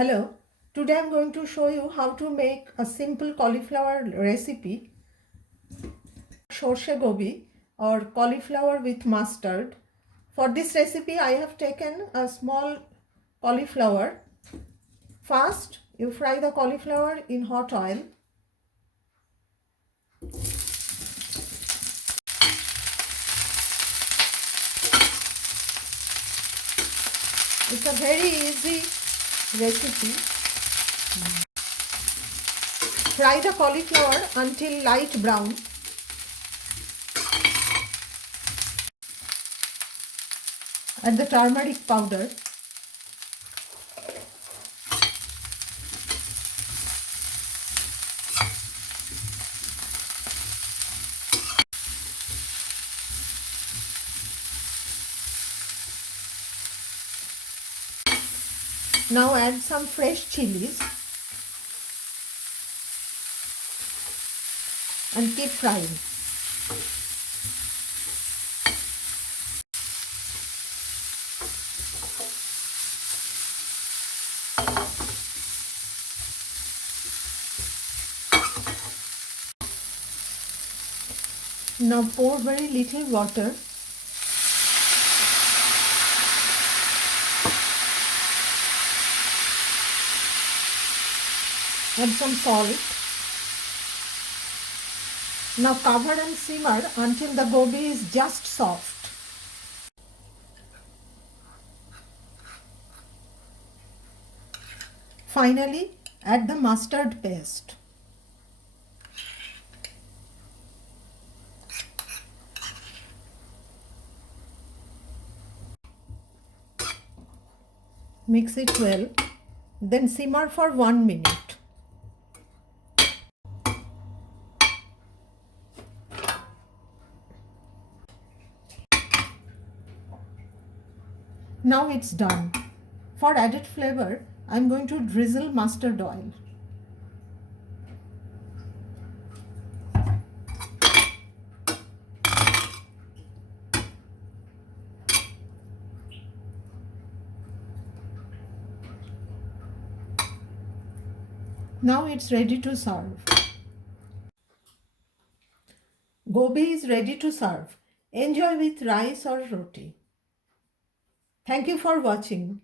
Hello, today I'm going to show you how to make a simple cauliflower recipe, Sorshe Gobi or cauliflower with mustard. For this recipe I have taken a small cauliflower. First, you fry the cauliflower in hot oil. It's a very easy recipe. Fry the cauliflower until light brown. Add the turmeric powder. Now add some fresh chilies and keep frying. Now pour very little water. Add some salt. Now cover and simmer until the gobi is just soft. Finally, add the mustard paste. Mix it well, then simmer for 1 minute. Now it's done. For added flavor, I'm going to drizzle mustard oil. Now it's ready to serve. Gobi is ready to serve. Enjoy with rice or roti. Thank you for watching.